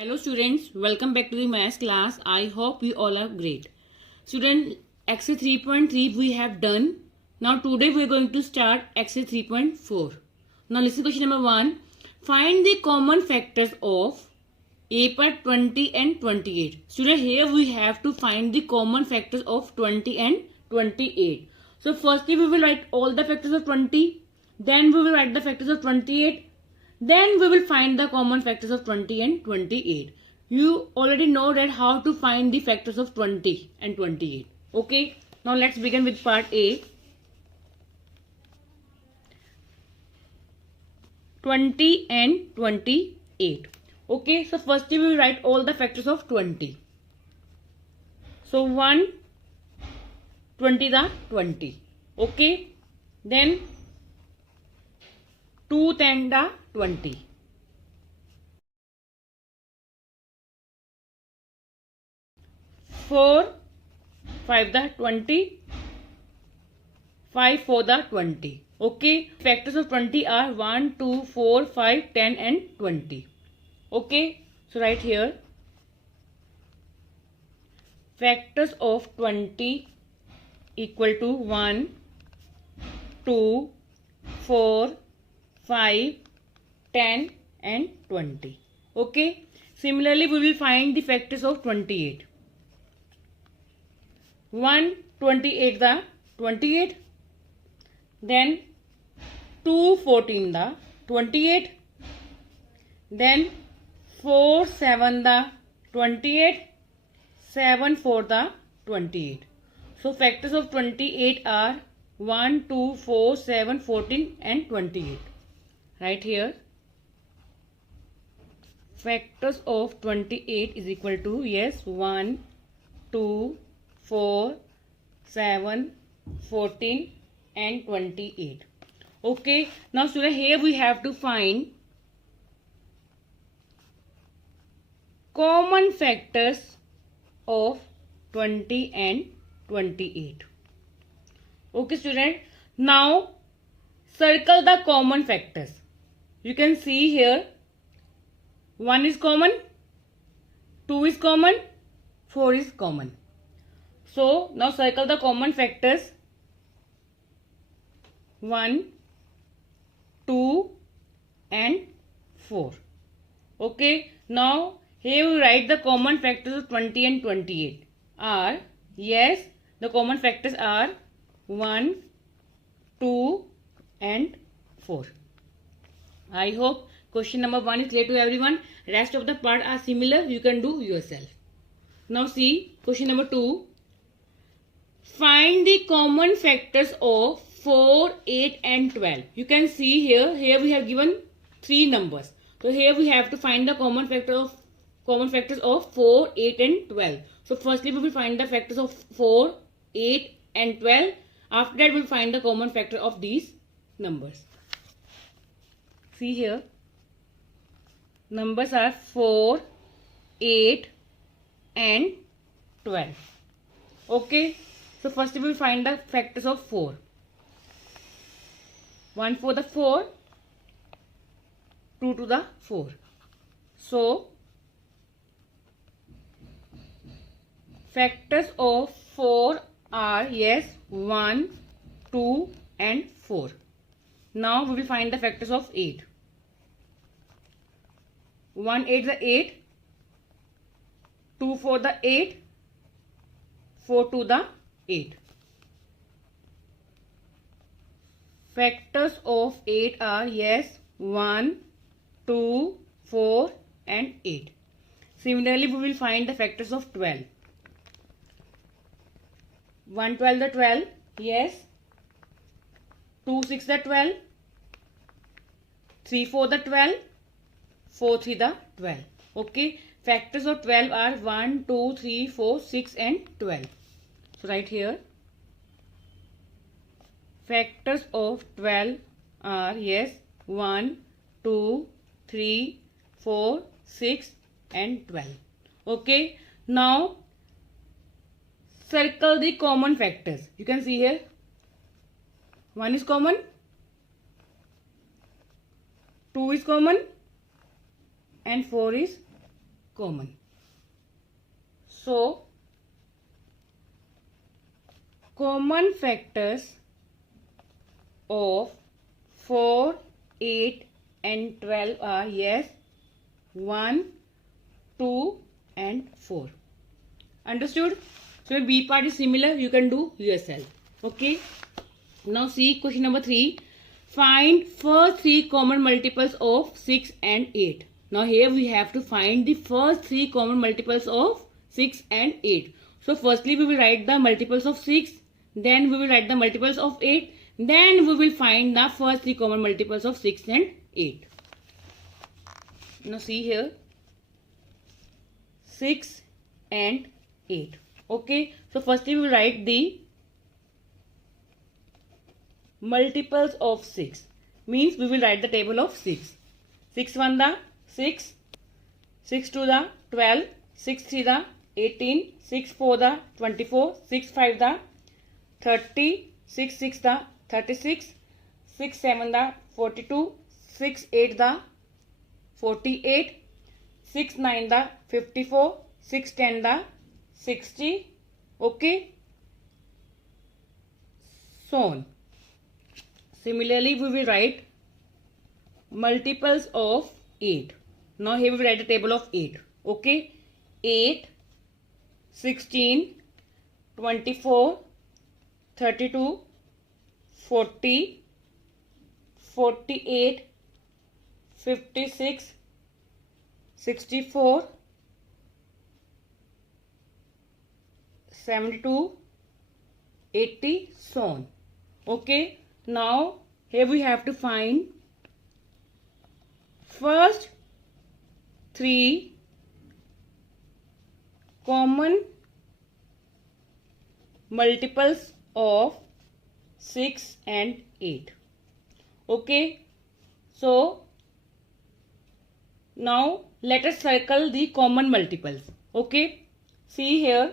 Hello students, welcome back to the maths class. I hope you all are great. Student, exercise 3.3 we have done. Now today we are going to start exercise 3.4. Now listen question number 1. Find the common factors of a part 20 and 28. Student, here we have to find the common factors of 20 and 28. So firstly we will write all the factors of 20. Then we will write the factors of 28. Then we will find the common factors of 20 and 28. You already know that how to find the factors of 20 and 28. Okay. Now let's begin with part A. 20 and 28. Okay. So firstly we will write all the factors of 20. So 1, 20 the 20. Okay. Then 2 10 the 20. 4 5 the 20. 5 4 the 20. Okay. Factors of 20 are 1, 2, 4, 5, 10 and 20. Okay. So right here. Factors of 20 equal to 1, 2, 4, 5, 10 and 20. Okay. Similarly, we will find the factors of 28. 1, 28 the 28. Then 2, 14 the 28. Then 4, 7 the 28. 7, 4 the 28. So factors of 28 are 1, 2, 4, 7, 14 and 28. Right here. Factors of 28 is equal to, yes, 1, 2, 4, 7, 14 and 28. Okay. Now student, here we have to find common factors of 20 and 28. Okay student. Now circle the common factors. You can see here 1 is common, 2 is common, 4 is common. So now circle the common factors 1, 2 and 4. Okay. Now here we write the common factors of 20 and 28 are, yes, the common factors are 1, 2 and 4. I hope question number 1 is clear to everyone. Rest of the part are similar. You can do yourself. Now see question number 2. Find the common factors of 4, 8 and 12. You can see here. Here we have given 3 numbers. So here we have to find the common factors of 4, 8 and 12. So firstly we will find the factors of 4, 8 and 12. After that we will find the common factor of these numbers. See here. Numbers are 4, 8 and 12. Okay. So first we will find the factors of 4. 1 for the 4, 2 to the 4. So factors of 4 are, yes, 1, 2 and 4. Now we will find the factors of 8. 1 8 the 8, 2 4 the 8, 4 2 the 8. Factors of 8 are, yes, 1, 2, 4 and 8. Similarly, we will find the factors of 12. 1 12 the 12, yes. 2 6 the 12. 3 4 the 12. 4 3 the 12. Okay. Factors of 12 are 1, 2, 3, 4, 6 and 12. So right here. Factors of 12 are, yes, 1, 2, 3, 4, 6 and 12. Okay. Now circle the common factors. You can see here 1 is common, 2 is common and 4 is common. So common factors of 4, 8 and 12 are yes 1, 2 and 4. Understood? So B part is similar, you can do yourself. Okay. Now see question number 3. Find first 3 common multiples of 6 and 8. Now here we have to find the first 3 common multiples of 6 and 8. So firstly we will write the multiples of 6, then we will write the multiples of 8, then we will find the first 3 common multiples of 6 and 8. Now see here 6 and 8. Okay, so firstly we will write the multiples of 6. Means we will write the table of 6. 6 1 the 6, 6 2 the 12, 6 3 the 18, 6 4 the 24, 6 5 the 30, 6 6 the 36, 6 7 the 42, 6 8 the 48, 6 9 the 54, 6 10 the 60. Okay, so on. Similarly we will write multiples of 8. Now here we will write the table of 8. Okay, 8, 16, 24, 32, 40, 48, 56, 64, 72, 80, so on. Okay, now here we have to find first 3 common multiples of 6 and 8. Okay, so now let us circle the common multiples. Okay, see here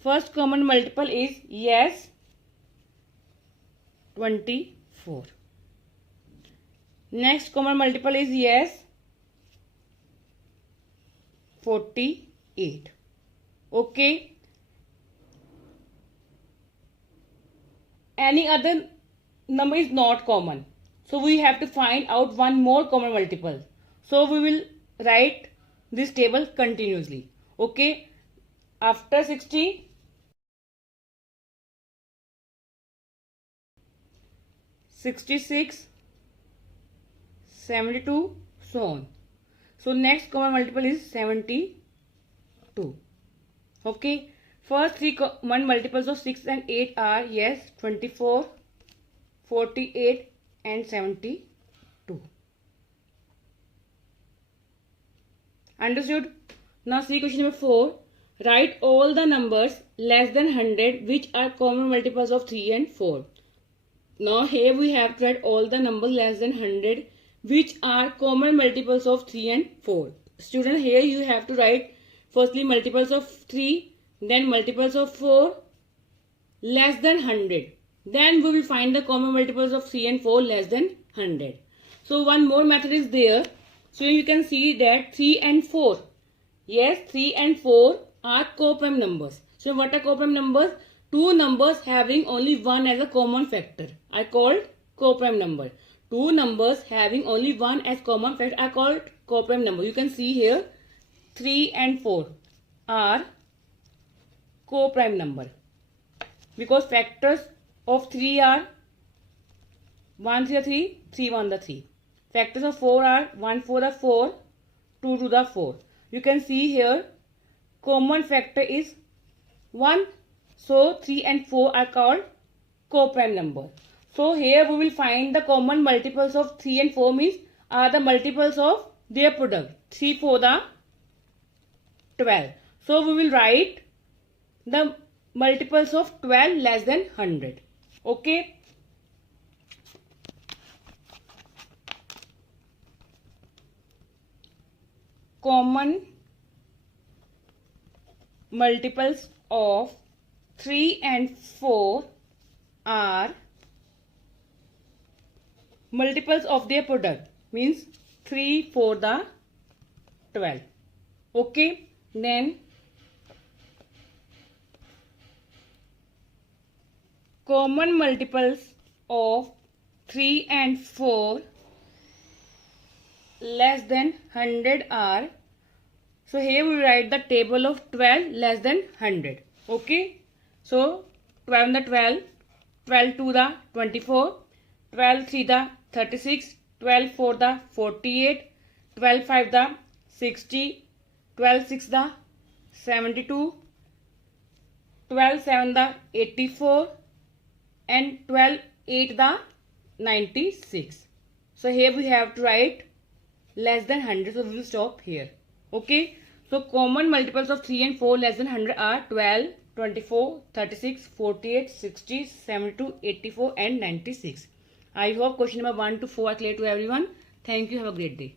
first common multiple is yes 24. Next common multiple is yes 48. Okay, any other number is not common, so we have to find out one more common multiple. So we will write this table continuously. Okay, after 60, 66, 72, so on. So next common multiple is 72. Okay, first 3 common multiples of 6 and 8 are yes 24, 48 and 72. Understood? Now see question number 4. Write all the numbers less than 100 which are common multiples of 3 and 4. Now here we have to write all the numbers less than 100 which are common multiples of 3 and 4. Student, here you have to write firstly multiples of 3, then multiples of 4 less than 100. Then we will find the common multiples of 3 and 4 less than 100. So one more method is there. So you can see that 3 and 4. Yes, 3 and 4 are co-prime numbers. So what are co-prime numbers? Two numbers having only one as a common factor are called co-prime number. Two numbers having only one as common factor are called co-prime number. You can see here 3 and 4 are co-prime number because factors of 3 are 1 3 3, 3 1 the 3. Factors of 4 are 1 4 the 4, 2 2 the 4. You can see here common factor is 1. So 3 and 4 are called co-prime number. So here we will find the common multiples of 3 and 4 means are the multiples of their product. 3 4 the 12. So we will write the multiples of 12 less than 100. Okay. Common multiples of 3 and 4 are multiples of their product means 3 for the 12. Okay, then common multiples of 3 and 4 less than 100 are, so here we write the table of 12 less than 100. Okay, so 12 in the 12, 12 to the 24, 12 3 the 36, 12 4 the 48, 12 5 the 60, 12 6 the 72, 12 7 the 84, and 12 8 the 96. So here we have to write less than 100, so we will stop here. Okay, so common multiples of 3 and 4 less than 100 are 12, 24, 36, 48, 60, 72, 84 and 96. I hope question number 1 to 4 are clear to everyone. Thank you. Have a great day.